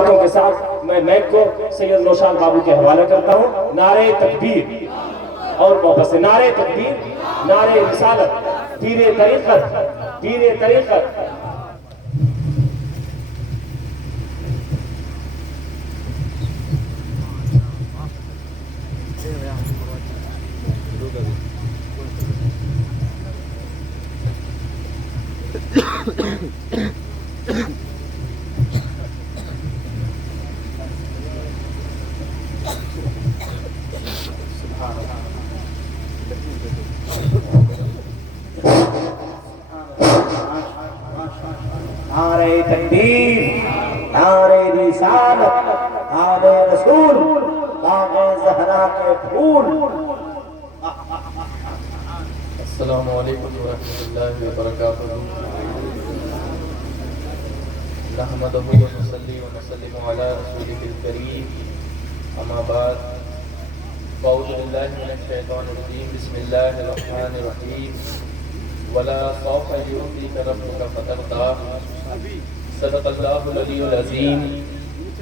باتوں کے ساتھ میں میک کو سید نوشاد بابو کے حوالہ کرتا ہوں. نعرہ تکبیر اور محبت سے نعرہ تکبیر، نعرہ رسالت، پیر طریقت، پیر طریقت. نعرہ تکبیر، نعرہ رسالت، نعرہ رسول، باغ زہرا کے پھول. السلام علیکم ورحمۃ اللہ وبرکاتہ. نحمدہ ونصلی ونسلم علی رسولہ الکریم. اما بعد، اعوذ باللہ من الشیطان الرجیم. بسم اللہ الرحمن الرحیم. ولا سوف یعطیک ربک فترضی. صدق اللہ العلی العظیم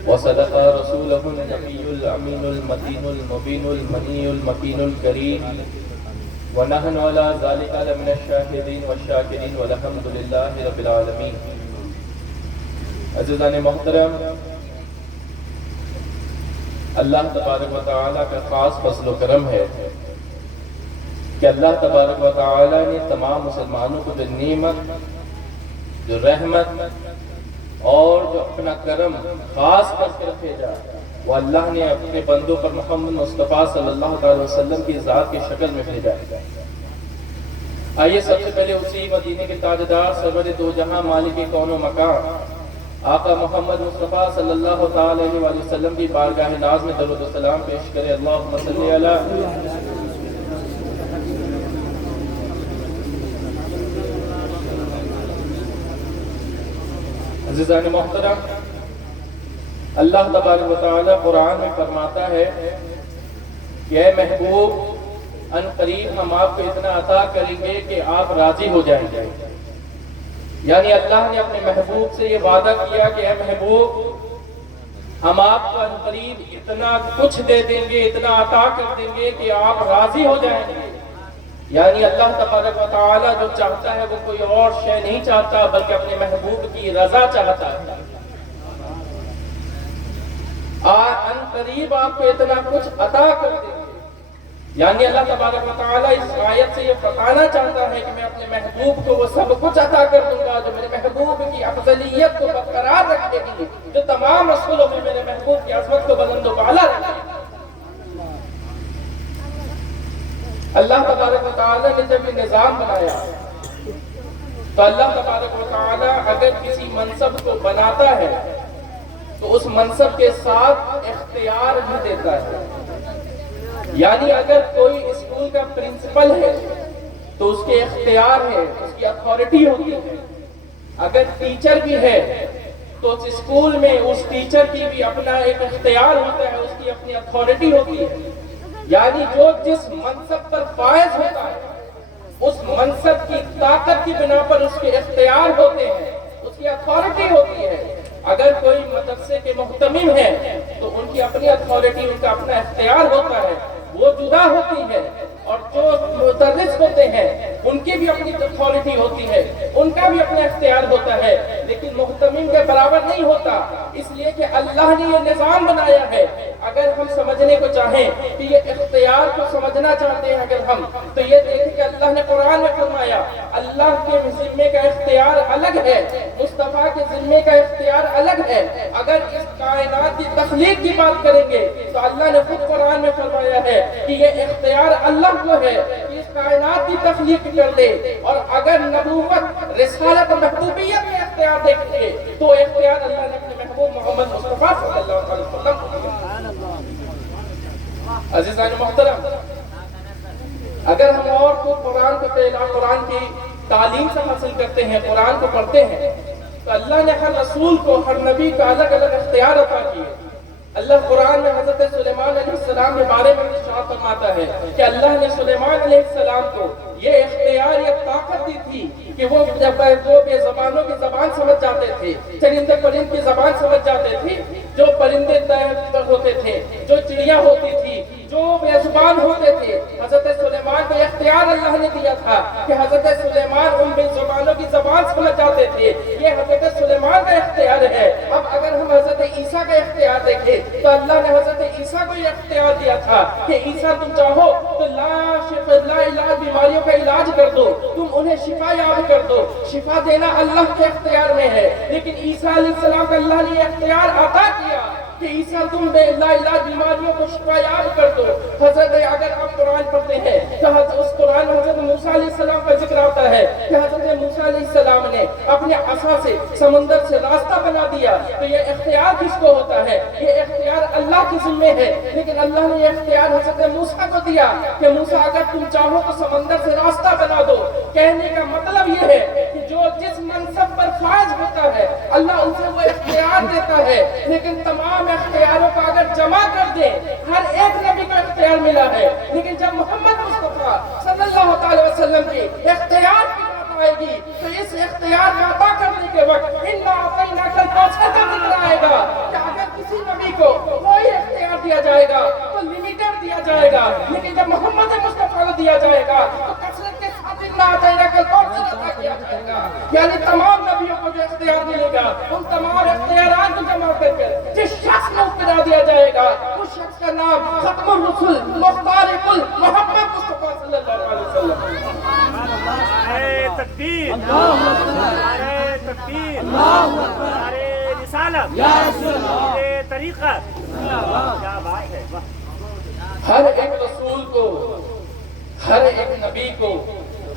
وصدق رسولہ النبی الامین المتین المبین المنی المکین الکریم. ونحن على ذلك لمن الشاهدين والشاکرین والحمد للہ رب العالمین. عزیزان محترم، اللہ تبارک و تعالیٰ کا خاص فضل و کرم ہے کہ اللہ تبارک و تعالیٰ نے تمام مسلمانوں کو جو نعمت، جو رحمت اور جو اپنا کرم خاص کر کے بھیجا، وہ اللہ نے اپنے بندوں پر محمد مصطفیٰ صلی اللہ علیہ وسلم کی ذات کی شکل میں بھیجا. آئیے سب سے پہلے اسی مدینے کے تاجدار سرور دو جہاں مالک کون و مکان آقا محمد مصطفیٰ صلی اللہ علیہ وسلم کی بارگاہ ناز میں درود و سلام پیش کرے. اللہم صلی علی عزیزان محترم، اللہ تبارک و تعالی قرآن میں فرماتا ہے کہ اے محبوب، ان قریب ہم آپ کو اتنا عطا کریں گے کہ آپ راضی ہو جائیں گے. یعنی اللہ نے اپنے محبوب سے یہ وعدہ کیا کہ اے محبوب، ہم آپ کو ان قریب اتنا کچھ دے دیں گے، اتنا عطا کر دیں گے کہ آپ راضی ہو جائیں گے. یعنی اللہ تبارک و تعالی جو چاہتا ہے وہ کوئی اور شے نہیں چاہتا بلکہ اپنے محبوب کی رضا چاہتا ہے. ان قریب آپ کو اتنا کچھ عطا کر دیں گے. یعنی اللہ تبارک و تعالی اس آیت سے یہ بتانا چاہتا ہے کہ میں اپنے محبوب کو وہ سب کچھ عطا کر دوں گا جو میرے محبوب کی افضلیت کو برقرار رکھے گی، جو تمام رسولوں میں میرے محبوب کی عظمت کو بلند و بالا رکھے گی. اللہ تبارک و تعالی نے جب یہ نظام بنایا تو اللہ تبارک و تعالی اگر کسی منصب کو بناتا ہے تو اس منصب کے ساتھ اختیار بھی دیتا ہے. یعنی اگر کوئی اسکول کا پرنسپل ہے تو اس کے اختیار ہے، اس کی اتھارٹی ہوتی ہے. اگر ٹیچر بھی ہے تو اس اسکول میں اس ٹیچر کی بھی اپنا ایک اختیار ہوتا ہے، اس کی اپنی اتھارٹی ہوتی ہے. یعنی جو جس منصب پر فائز ہوتا ہے اس منصب کی طاقت کی بنا پر اس کے اختیار ہوتے ہیں، اس کی اتھارٹی ہوتی ہے. اگر کوئی مدرسے کے محتمم ہے تو ان کی اپنی اتھارٹی، ان کا اپنا اختیار ہوتا ہے، وہ جدا ہوتی ہے. اور جو مدرس ہوتے ہیں ان کی بھی اپنی اتھارٹی ہوتی ہے، ان کا بھی اپنا اختیار ہوتا ہے، لیکن محتمم کے برابر نہیں ہوتا. اس لیے کہ اللہ نے یہ نظام بنایا ہے. اگر ہم سمجھنے کو چاہیں کہ یہ اختیار کو سمجھنا چاہتے ہیں اگر ہم، تو یہ دیکھیں کہ اللہ نے قرآن میں فرمایا اللہ کے ذمے کا اختیار الگ ہے، مصطفیٰ کے ذمے کا اختیار الگ ہے. اگر اس کائنات کی تخلیق کی بات کریں گے تو اللہ نے خود قرآن میں فرمایا ہے کہ یہ اختیار اللہ کو ہے کہ اس کائنات کی تخلیق کر دے. اور اگر نبوت، رسالت اور محبوبیت میں اختیار دیکھیں گے تو اختیار اللہ نے اپنے محبوب محمد مصطفیٰ صلی اللہ علیہ وسلم کو دیا. عزیزان محترم، اگر ہم اور کو قرآن کی تعلیم سے حاصل کرتے ہیں، قرآن کو پڑھتے ہیں، تو اللہ نے ہر رسول کو، ہر نبی کا الگ الگ اختیار عطا کیے. اللہ قرآن میں حضرت سلیمان علیہ السلام کے بارے میں ارشاد فرماتا ہے کہ اللہ نے سلیمان علیہ السلام کو یہ اختیار، یہ طاقت دی تھی کہ وہ جب وہ بے زبانوں کی زبان سمجھ جاتے تھے، چرندے پرند کی زبان سمجھ جاتے تھے، جو پرندے طائر ہوتے تھے، جو چڑیاں ہوتی تھی، جو بے زبان ہوتے تھے، حضرت سلیمان کو اختیار اللہ نے دیا تھا کہ حضرت سلیمان ان بے زبانوں کی زبان سمجھ جاتے تھے، یہ حضرت سلیمان کا اختیار ہے۔ اب اگر ہم حضرت عیسیٰ کا اختیار دیکھیں تو اللہ نے حضرت عیسیٰ کو یہ اختیار دیا تھا کہ عیسیٰ تم چاہو تو لا علاج بیماریوں کا علاج کر دو، تم انہیں شفا یاب کر دو، شفا دینا اللہ کے اختیار میں ہے۔ لیکن عیسیٰ علیہ السلام کا اللہ نے یہ اختیار عطا کیا کہ عیسیٰ تم بے لا علاج بیماریوں کو شفا یاب کر دو۔ حضرت اگر آپ قرآن پڑھتے ہیں تو اس قرآن میں حضرت موسیٰ علیہ السلام کا ذکر آتا ہے کہ حضرت موسیٰ علیہ السلام نے اپنے عصا سے سمندر سے راستہ بنا دیا۔ تو یہ اختیار کس کو ہوتا ہے؟ یہ اختیار اللہ کے ذمہ ہے، لیکن اللہ نے یہ اختیار حضرت موسیٰ کو دیا کہ موسیٰ اگر تم چاہو تو سمندر سے راستہ بنا دو۔ کہنے کا مطلب یہ ہے کہ جو جس منصب پر فائز ہوتا ہے اللہ ان سے وہ اختیار دیتا ہے، لیکن تمام اختیاروں کا اگر جمع کر دے، ہر ایک نبی کو اختیار ملا ہے، لیکن جب محمد مصطفیٰ صلی اللہ تعالی وسلم کی اختیار کی بات آئے گی تو اس اختیار کا عطا کرنے کے وقت اِنَّا أَعْطَيْنَاكَ الْكَوْثَرَ کا ذکر آئے گا کہ اگر کسی نبی کو کوئی اختیار دیا جائے گا تو لمیٹڈ دیا جائے گا، لیکن جب محمد مصطفیٰ کو دیا جائے گا تو کثرت کے ساتھ اِنَّا أَعْطَيْنَاكَ الْكَوْثَرَ عطا کیا جائے گا۔ یعنی تمام نبیوں کو جو اختیار ملے گا ان تمام اختیارات کو جمع کر کے جس شخص کو اختیار دیا جائے گا اس شخص کا نام ختم الرسل مختار کل محمد مصطفیٰ صلی اللہ علیہ وسلم۔ نعرہ تکبیر، نعرہ تکبیر، نعرہ رسالت، نعرہ طریقت، کیا بات ہے۔ ہر ایک رسول کو، ہر ایک نبی کو،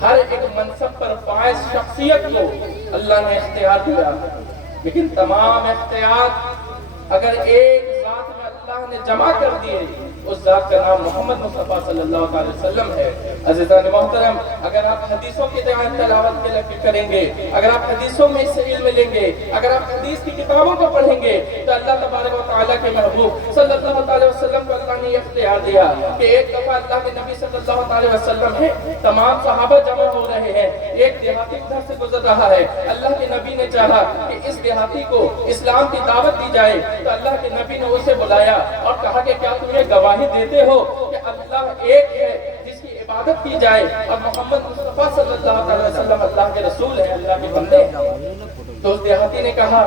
ہر ایک منصب پر فائز شخصیت کو اللہ نے اختیار دیا، لیکن تمام اختیار اگر ایک ذات میں اللہ نے جمع کر دیے اس ذات کا نام محمد مصطفیٰ صلی اللہ علیہ وسلم ہے۔ عزیزان محترم، اگر آپ حدیثوں کی تلاوت کریں گے، اگر آپ حدیثوں میں اس سے علم لیں گے، اگر آپ حدیث کی کتابوں کو پڑھیں گے تو اللہ تبارک و تعالیٰ کے محبوب صلی اللہ علیہ وسلم کو اللہ نے یہ اختیار دیا کہ ایک دفعہ اللہ کے نبی صلی اللہ علیہ وسلم ہے، تمام صحابہ جمع ہو رہے ہیں، ایک دیہاتی ادھر سے گزر رہا ہے، اللہ کے نبی نے چاہا کہ اس دیہاتی کو اسلام کی دعوت دی جائے تو اللہ کے نبی نے اسے بلایا اور کہا کہ کیا تم یہ گواہی دیتے ہو کہ اللہ ایک ہے جس کی عبادت کی جائے اور محمد مصطفیٰ صلی اللہ علیہ وسلم اللہ کے رسول ہیں، اللہ کے بندے ہیں؟ تو اس دیہاتی نے کہا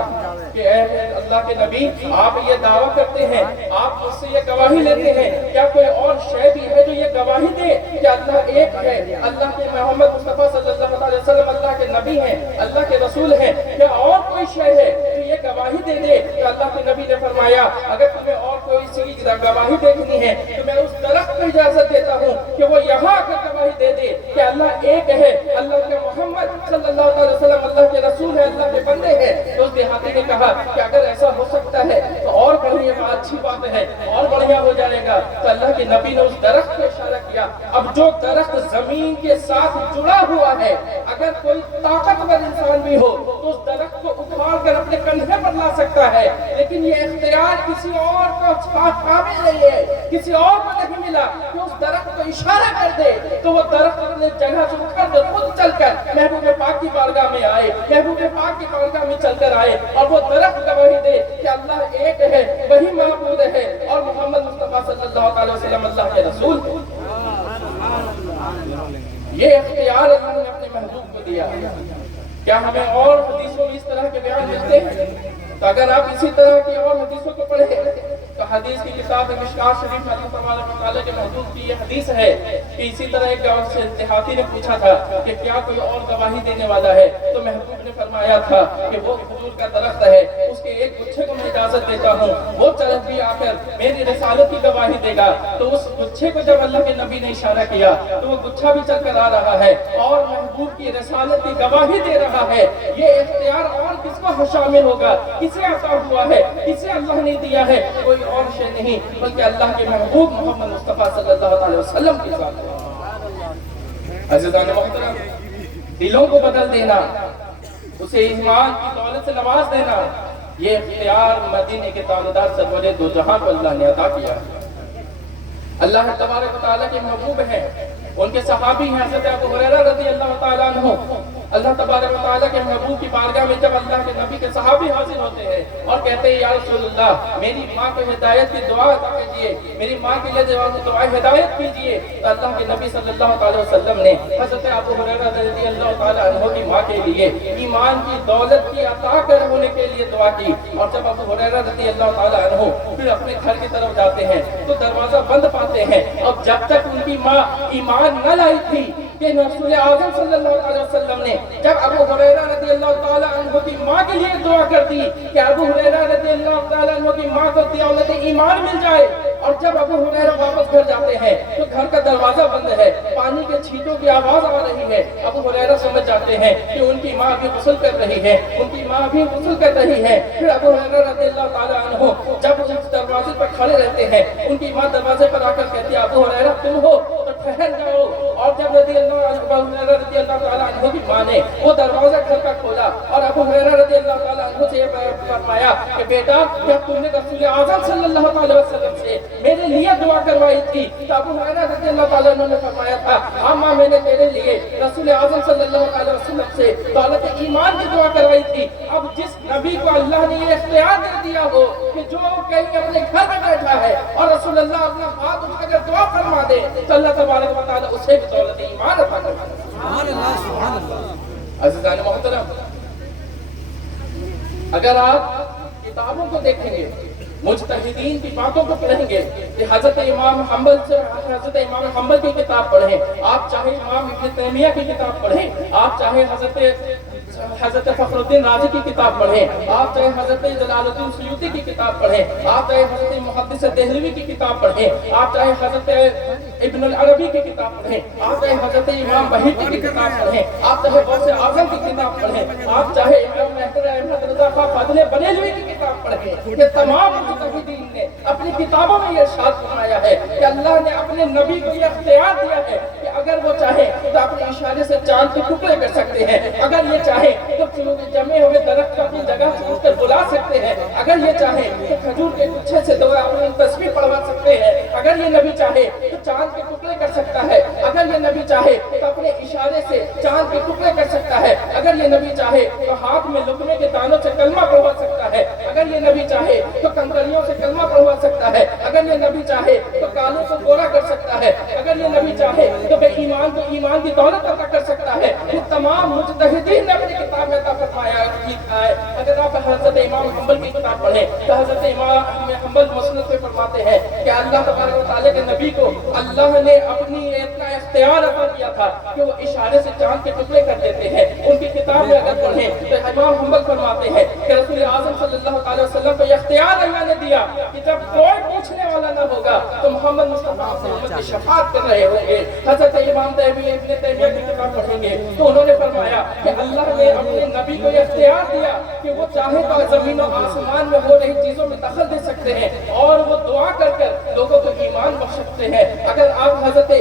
کہ اے اللہ کے نبی، آپ یہ دعویٰ کرتے ہیں، آپ مجھ سے یہ گواہی لیتے ہیں، کیا کوئی اور شے بھی ہے جو یہ گواہی دے کہ اللہ ایک ہے، اللہ کے محمد مصطفیٰ صلی اللہ علیہ وسلم اللہ کے نبی ہیں، اللہ کے رسول ہیں؟ کیا اور کوئی شے ہے جو یہ گواہی دے دے؟ کہ اللہ کے نبی نے فرمایا اگر تمہیں اور کوئی چیز گواہی دیکھنی ہے تو میں اس درخت کو اجازت دیتا ہوں کہ وہ یہاں آ کر گواہی دے دے کہ اللہ ایک ہے، اللہ کے محمد صلی اللہ علیہ وسلم اللہ کے رسول ہے، اللہ کے بندے ہیں۔ تو اس دیہاتی نے کہا کہ اگر ایسا ہو سکتا ہے تو اور بڑھیا اچھی بات ہے، اور بڑھیا ہو جائے گا۔ تو اللہ کے نبی نے اس درخت کو اشارہ کیا۔ اب جو درخت زمین کے ساتھ جڑا ہوا ہے، اگر کوئی طاقتور انسان بھی ہو تو اس درخت کو اٹھا کر اپنے کندھے پر لا سکتا ہے، لیکن یہ اختیار کسی اور کو قابل نہیں ہے، کسی اور کو نہیں ملا کہ اس درخت کو اشارہ کر دے تو وہ درخت اپنے جگہ سے اٹھ کر خود چل کر محبوب پاک کی بارگاہ میں آئے، محبوب پاک کی بارگاہ میں چل کر آئے اور وہ درخت گواہی دے کہ اللہ ایک ہے، وہی معبود ہے اور محمد مصطفیٰ صلی اللہ علیہ وسلم اللہ کے رسول ہے۔ یہ اختیار اللہ نے اپنے محبوب کو دیا۔ کیا ہمیں اور حدیثوں میں اس طرح کے بیان ملتے ہیں؟ تو اگر آپ اسی طرح کی اور حدیثوں کو پڑھیں تو حدیث کی کتاب مشکات شریف میں اللہ تبارک و تعالیٰ کے محبوب کی یہ حدیث ہے کہ اسی طرح ایک گاؤں سے دیہاتی نے پوچھا تھا کہ کیا کوئی اور گواہی دینے والا ہے؟ تو محبوب نے فرمایا تھا کہ وہ کھجور کا درخت ہے، اس کے ایک گچھے کو میں اجازت دیتا ہوں، وہ چل بھی آ کر میری رسالت کی گواہی دے گا۔ تو اس گچھے کو جب اللہ کے نبی نے اشارہ کیا تو وہ گچھا بھی چل کر آ رہا ہے اور محبوب کی رسالت کی گواہی دے رہا ہے۔ یہ اختیار اور کس کو شامل ہوگا؟ کسے عطا ہوا ہے؟ کسے اللہ نے دیا ہے؟ کوئی اور شے نہیں بلکہ اللہ کے محبوب محمد مصطفیٰ صلی اللہ علیہ وسلم کی ذات ہے۔ عزیزان محترم، دلوں کو بدل دینا، اسے ایمان کی دولت سے نواز دینا، یہ اختیار مدینے کے تاجدار سرور دو جہاں کو اللہ نے عطا کیا ہے۔ اللہ تبارک و تعالیٰ کے محبوب ہیں، ان کے صحابی ہیں حضرت ابو ہریرہ رضی اللہ تعالیٰ عنہ، اللہ تبارک و تعالیٰ کے محبوب کی بارگاہ میں جب اللہ کے نبی کے صحابی حاضر ہوتے ہیں اور کہتے ہیں یا رسول اللہ میری ماں کو ہدایت کی دعا عطا کیجیے، میری ماں کے لیے دعا ہدایت کیجیے، تو اللہ کے نبی صلی اللہ علیہ وسلم نے حضرت ابو ہریرہ رضی اللہ تعالیٰ عنہ کی ماں کے لیے ایمان کی دولت کی عطا کر ہونے کے لیے دعا کی۔ اور جب ابو ہریرہ رضی اللہ تعالیٰ عنہ پھر اپنے گھر کی طرف جاتے ہیں تو دروازہ بند پاتے ہیں، اور جب تک ان کی ماں ایمان نہ لائی تھی کہ رسول اعظم صلی اللہ علیہ وسلم نے جب ابو ہریرہ رضی اللہ تعالیٰ عنہ کی ماں کے لیے دعا کر دی کہ ابو ہریرہ رضی اللہ تعالیٰ عنہ کی ماں کو دولت ایمان مل جائے، اور جب ابو ہریرہ واپس گھر جاتے ہیں تو گھر کا دروازہ بند ہے، پانی کے چھینٹوں کی آواز آ رہی ہے، ابو ہریرہ سمجھ جاتے ہیں کہ ان کی ماں بھی غسل کر رہی ہے، ان کی ماں بھی غسل کر رہی ہے۔ پھر ابو ہریرہ رضی اللہ تعالیٰ عنہ جب اس دروازے پر کھڑے رہتے ہیں، ان کی ماں دروازے پر آ کر کہتی ہے ابو ہریرہ تم ہو تو ٹھہر جاؤ، اور جب رضی اللہ تعالیٰ عنہ کی ماں نے وہ دروازہ گھر کا کھولا اور ابو ہریرہ رضی اللہ تعالیٰ عنہ سے فرمایا کہ بیٹا جب تم نے رسول اعظم صلی اللہ علیہ وسلم سے میرے لیے دعا کروائی تھی تو ابو ہریرہ رضی اللہ تعالیٰ عنہ نے فرمایا تھا ہاں ماں میں نے تیرے لیے رسول اعظم صلی اللہ علیہ وسلم سے دولت ایمان کی دعا کروائی تھی۔ اب جس نبی کو اللہ نے یہ اختیار دے دیا ہو کہ جو کہیں اپنے گھر میں بیٹھا ہے اور رسول اللہ اپنا ہاتھ اٹھا کر دعا فرما دے تو اللہ تبارک و تعالیٰ اسے بھی دولت ایمان عطا کرتا ہے۔ سبحان اللہ سبحان اللہ۔ عزیزان محترم، اگر آپ کتابوں کو دیکھیں گے، مجتہدین کی باتوں کو پڑھیں گے کہ حضرت امام حنبل کی کتاب پڑھیں، آپ چاہے امام ابن تیمیہ کی کتاب پڑھیں، آپ چاہے حضرت فخر الدین رازی کی کتاب پڑھیں، آپ چاہے حضرت جلال الدین سیوطی کی کتاب پڑھیں، آپ چاہے حضرت محدث دہلوی کی کتاب پڑھیں، آپ چاہے حضرت ابن العربی کی کتاب پڑھیں، آپ چاہے حضرت امام بہیقی کی کتاب پڑھیں، آپ چاہے غوث اعظم کی کتاب پڑھیں، آپ چاہے امام احمد رضا خان فاضل بریلوی کی کتاب پڑھیں، یہ تمام مجتہدین نے اپنی کتابوں میں یہ ارشاد فرمایا ہے کہ اللہ نے اپنے نبی کو یہ اختیار دیا ہے کہ اگر وہ چاہے تو اپنے اشارے سے چاند کے ٹکڑے کر سکتے ہیں، اگر یہ چاہے تو جمے ہوئے درخت کو اپنی جگہ سے اٹھ کر بلا سکتے ہیں، اگر یہ چاہے تو کھجور کے گچھے سے اپنی تصویر پڑھوا سکتے ہیں، اگر یہ نبی چاہے تو چاند کے ٹکڑے کر سکتا ہے، اگر یہ نبی چاہے تو اپنے اشارے سے چاند کے ٹکڑے کر سکتا ہے، اگر یہ نبی چاہے تو ہاتھ میں لقمے کے دانوں سے کلمہ پڑھوا سکتا ہے، اگر یہ نبی چاہے تو کنکریوں سے کلمہ پڑھوا سکتا ہے، اگر یہ نبی چاہے تو کالے کو گورا کر سکتا ہے، اگر یہ نبی چاہے تو بے ایمان کو ایمان کی دولت عطا کر سکتا ہے۔ یہ تمام مجتہدین نے اپنی کتاب میں عطا فرمایا ہے۔ اگر آپ حضرت امام حنبل کی کتاب پڑھیں تو حضرت امام حنبل مسند میں فرماتے ہیں کہ اللہ تبارک و تعالیٰ کے نبی کو اللہ نے اپنی اتنا اختیار عطا کیا تھا کہ وہ اشارے سے چاند کے ٹکڑے کر دیتے ہیں۔ ان کی کتاب میں اگر پڑھیں تو امام حنبل فرماتے ہیں کہ رسول اعظم صلی اللہ علیہ وسلم کو اختیار اللہ نے دیا کہ جب کوئی پوچھنے والا نہ ہوگا تو محمد مصطفیٰ صلی اللہ علیہ وسلم کی شفاعت کر رہے ہوں گے۔ حضرت امام ابن تیمیہ کی کتاب پڑھیں گے تو انہوں نے فرمایا کہ اللہ نے اپنے نبی کو اختیار دیا کہ وہ چاہے تو زمین و آسمان میں ہو رہی چیزوں میں دخل دے سکتے ہیں اور وہ دعا کر کر لوگوں کو ایمان بخش سکتے ہیں۔ اگر آپ حضرت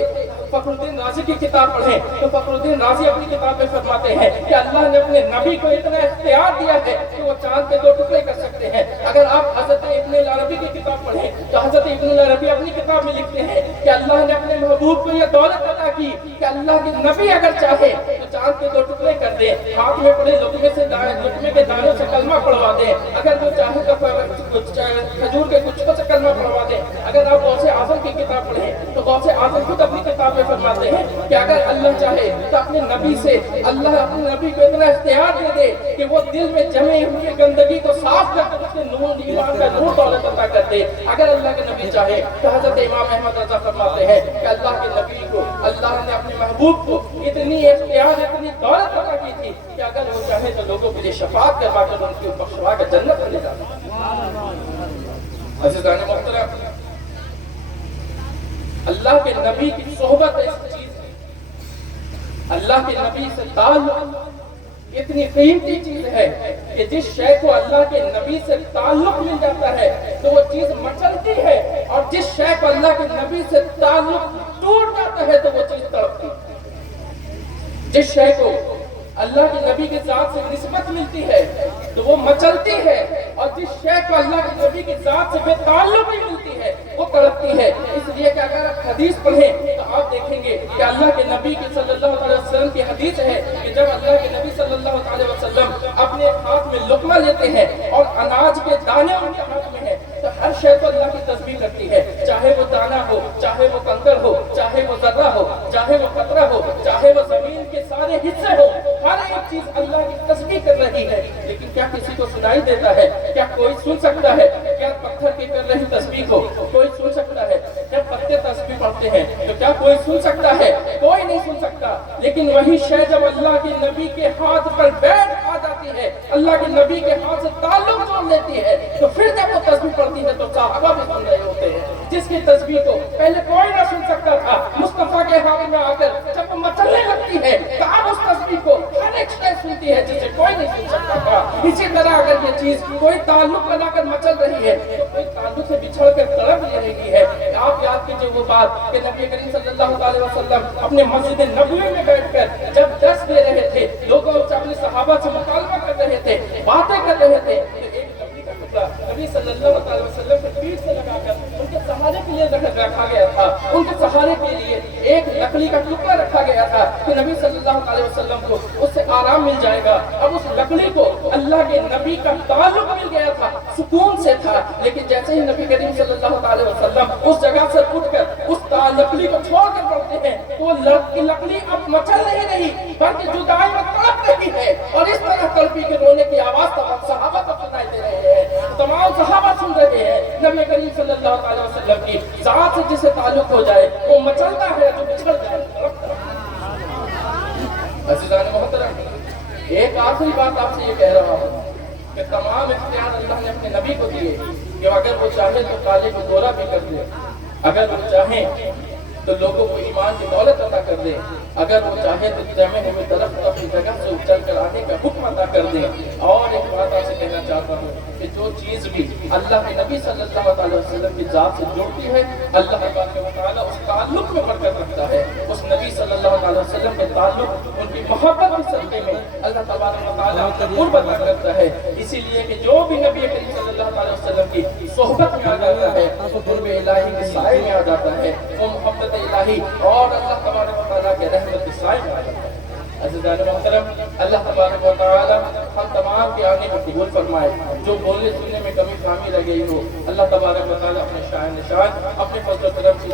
فخر الدین رازی کی کتاب پڑھیں تو فخر الدین رازی اپنی کتاب میں فرماتے ہیں کہ اللہ نے اپنے نبی کو اتنا اختیار دیا ہے کہ وہ چاند کے 2 ٹکڑے کر سکتے ہیں۔ اگر آپ حضرت ابن العربی کی کتاب پڑھیں تو حضرت ابن العربی اپنی کتاب میں لکھتے ہیں کہ اللہ نے اپنے محبوب کو یہ دولت عطا کی کہ اللہ کے نبی اگر چاہے تو چاند کے 2 ٹکڑے کر دے، ہاتھ میں پڑے لقمے کے دانوں سے کلمہ پڑھوا دے، اگر وہ چاہے تو کھجور کے گچھوں سے کلمہ پڑھوا دے۔ اگر آپ غوث اعظم کی کتاب پڑھیں تو غوث اعظم خود اپنی کتاب میں فرماتے ہیں کہ اگر اللہ چاہے تو اپنے نبی سے اللہ اپنے نبی کو اتنا اختیار دے دے کہ وہ دل میں جمے ہوئی گندگی کو صاف کر کے اس کے نور ایمان کا نور دولت عطا کر دے۔ اگر اللہ کے نبی چاہے تو حضرت امام احمد رضا فرماتے ہیں کہ اللہ کے نبی کو اللہ نے اپنے محبوب کو اتنی اختیار اتنی دولت عطا کی تھی کہ اگر وہ چاہے تو لوگوں کے لیے شفاعت کروا کر ان کی بخشوا کر جنت میں لے جاتا۔ عزیزان محترم، اللہ کے نبی کی صحبت ایسی چیز ہے، اللہ کے نبی سے تعلق اتنی قیمتی چیز ہے کہ جس شے کو اللہ کے نبی سے تعلق مل جاتا ہے تو وہ چیز مچلتی ہے، اور جس شے کو اللہ کے نبی سے تعلق ٹوٹ جاتا ہے تو وہ چیز تڑپتی ہے۔ جس شے کو اللہ کے نبی کے ذات سے نسبت ملتی ہے تو وہ مچلتی ہے، اور جس شے کو اللہ کے نبی کی ذات سے بے تعلق نہیں ملتی ہے وہ تڑپتی ہے. اس لیے کہ اگر آپ حدیث پڑھیں تو آپ دیکھیں گے کہ اللہ کے نبی کی صلی اللہ علیہ وسلم کی حدیث ہے کہ جب اللہ کے نبی صلی اللہ علیہ وسلم اپنے ہاتھ میں لقمہ لیتے ہیں اور اناج کے دانے ان کے ہاتھ میں ہیں تو ہر شے کو اللہ کی تسبیح کرتی ہے, چاہے وہ دانہ ہو, چاہے وہ کنکر ہو, چاہے وہ ذرہ ہو, چاہے وہ قطرہ ہو, چاہے وہ زمین کے سارے حصے ہو, ہر ایک چیز اللہ کی تسبیح کر رہی ہے. لیکن کیا کسی کو سنائی دیتا ہے؟ کیا کوئی سن سکتا ہے؟ کیا پتھر کی کر رہی تسبیح کو کوئی سن سکتا ہے؟ جب پتے تسبیح پڑھتے ہیں تو کیا کوئی سن سکتا ہے؟ کوئی نہیں سن سکتا. لیکن وہی شے جب اللہ کے نبی کے ہاتھ پر بیٹھ آ جاتی ہے, اللہ کے نبی کے ہاتھ سے تعلق جوڑ لیتی ہے, تو پھر جب وہ تسبیح پڑھتی ہے تو صحابہ بھی سن رہے ہوتے ہیں. جس کی تسبیح کو پہلے کوئی نہ سن سکتا تھا, مصطفیٰ کے ہاتھ میں آ کر جب وہ مچلنے لگتی ہے تو اب اس تسبیح کو ہر ایک شے سنتی ہے جسے کوئی نہیں سن سکتا تھا. اسی طرح اگر یہ چیز کوئی تعلق بنا کر مچل رہی ہے تو کوئی تعلق سے بچھڑ کر تڑپ رہی ہے. آپ یاد کیجئے وہ بات کہ نبی کریم صلی اللہ علیہ وسلم اپنے مسجد نبوی میں بیٹھ کر جب درس دے رہے تھے, لوگوں سے اپنے صحابہ سے مکالمہ کر رہے تھے, باتیں کر رہے تھے, نبی صلی اللہ علیہ وسلم کے پیٹ سے لگا کر ان کے سہارے کے لیے رکھا گیا تھا. ان کے سہارے کے لیے ایک لکڑی کا ٹکڑا رکھا گیا تھا کہ نبی صلی اللہ علیہ وسلم کو اس سے آرام مل جائے گا. اب اس لکڑی کو اللہ کے نبی کا تعلق مل گیا تھا, سکون سے تھا. لیکن جیسے ہی نبی کریم صلی اللہ علیہ وسلم اس جگہ سے اٹھ کر اس لکڑی کو چھوڑ کر پڑتے ہیں, وہ لکڑی اب مچل نہیں رہی بلکہ جدائی میں تڑپ رہی ہے. اور اس طرح تڑپی کے رونے کی آواز تمام صحابہ تک سنائی دے رہے ہیں, تمام صحابہ سن رہے ہیں. نبی کریم صلی اللہ علیہ وسلم کی ذات سے جسے تعلق ہو جائے وہ مچلتا ہے جو بچھڑ جائے. عزیزان محترم, ایک آخری بات آپ سے یہ کہہ رہا ہوں کہ تمام اختیار اللہ نے اپنے نبی کو دیے کہ اگر وہ چاہے تو کالے کو گورا بھی کر دے, اگر وہ چاہیں تو لوگوں کو ایمان کی دولت عطا کر دے, اگر وہ چاہے تو جمے ہوئے درخت اپنی جگہ سے اچھل کر آنے کا حکم عطا کر دے. اور ایک بات آپ سے کہنا چاہتا ہوں کہ جو چیز بھی اللہ کے نبی صلی اللہ علیہ وسلم کی ذات سے جڑتی ہے, اللہ تبارک و تعالیٰ اس تعلق میں برکت رکھتا ہے. اس نبی صلی اللہ علیہ وسلم کے تعلق, ان کی محبت کے صدقے میں اللہ تبارک و تعالیٰ قربت رکھتا ہے. اسی لیے کہ جو بھی نبی کریم صلی اللہ علیہ وسلم کی صحبت میں آ جاتا ہے وہ قرب الہی کے سائے میں آ جاتا ہے, وہ محبت الہی اور اللہ تبارک و تعالیٰ کے رحمت کے سائے میں آ جاتا ہے. عزیزان محترم, اللہ تبارک و تعالیٰ ہم تمام کے آگے کو قبول فرمائے. جو بولنے سننے میں کمی خامی رہ گئی ہو, اللہ تبارک و تعالیٰ اپنے شان نشان اپنے فضل و کرم سے